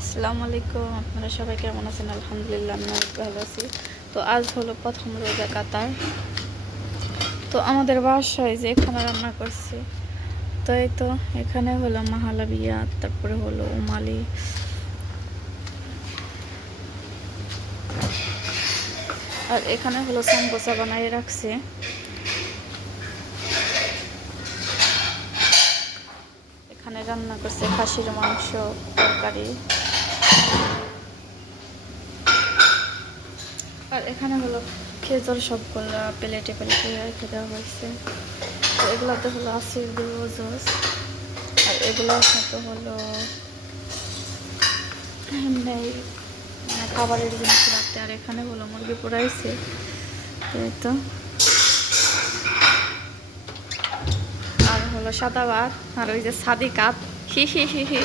আসসালামু আলাইকুম, আপনারা সবাই কেমন আছেন? আলহামদুলিল্লাহ আমি অনেক ভালো আছি। তো আজ হলো প্রথম রোজা কাতার। তো আমাদের বাসায় যে এখানে রান্না করছি, তো এই তো এখানে হলো মাহালাবিয়া, তারপরে হলো উমালি, আর এখানে হলো সাম্বোসা বানিয়ে রাখছে। এখানে রান্না করছে খাসির মাংস, তরকারি, আর এখানে হলো খেজুর সবগুলো প্লেটে প্লেটে রেখে দেওয়া হয়েছে। তো এগুলোতে হলো আসির দিব জুস, আর এগুলোর সাথে হলো এমনি মানে খাবারের জিনিস রাখতে। আর এখানে হলো মুরগি পোড়াইছে, এই তো। আর হলো সাদা ভাত, আর ওই যে সাদি কাপ, হি হি হি হি।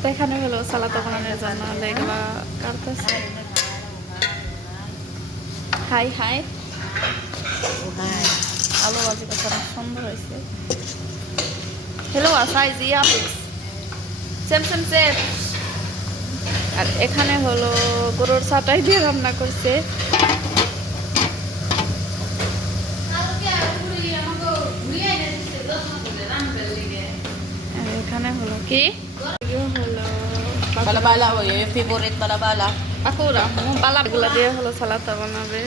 তো এখানে হলো সালাদ বানানোর জন্য এগুলা কাটতেছে। হাই হাই, আলু ভাজি করতে অনেক সুন্দর হয়েছে। হ্যালো আসাই জিয়া প্লিজ, সেম সেম সেম। আর এখানে হলো গরুর ছাটাই দিয়ে রান্না করছে। আর এখানে হলো কি হলো Bala-bala, oh, yung favorite bala-bala. Pakora পালাগুলা দিয়ে হলো সালাদটা বানাবে।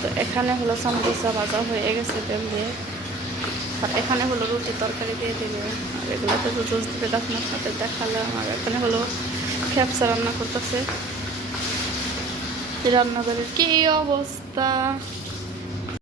তো এখানে হলো সামোসা ভাজা হয়ে গেছে তেল দিয়ে, আর এখানে হলো রুটি তরকারি দিয়ে দিবে। আর এগুলোতে তো জুস দিবে, আপনার সাথে দেখালাম। আর এখানে হলো খ্যাপসা রান্না করতেছে। রান্নাঘরের কি অবস্থা!